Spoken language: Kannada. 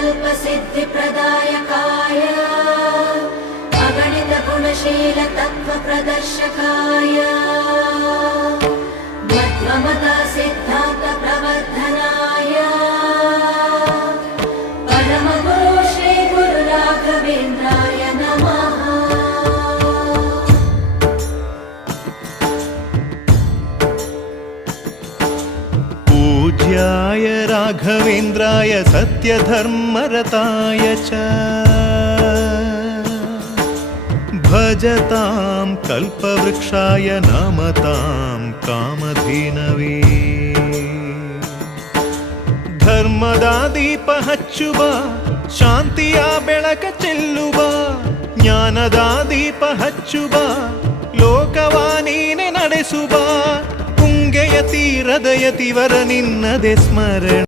कल्पसिद्धिप्रदायकाय अगणितगुणशीलतत्त्वप्रदर्शकाय मध्वमता सिद्धान्तप्रवर्धनाय परमगुरु श्रीगुरुराघवेन्द्राय नमः। पूज्याय राघवेन्द्राय सत्यधर्मरताय च भजतां कल्पवृक्षाय नमतां कामधेनवे। ಧರ್ಮದ ದೀಪ ಹಚ್ಚುವ ಶಾಂತಿಯ ಬೆಳಕ ಚೆಲ್ಲುವ ಜ್ಞಾನದ ದೀಪ ಹಚ್ಚುವ ಲೋಕವ ನೀನೆ ನಡೆಸುವ ಪುಂಗೆಯ ತೀರದ ಯತಿವರ ನಿನ್ನದೆ ಸ್ಮರಣ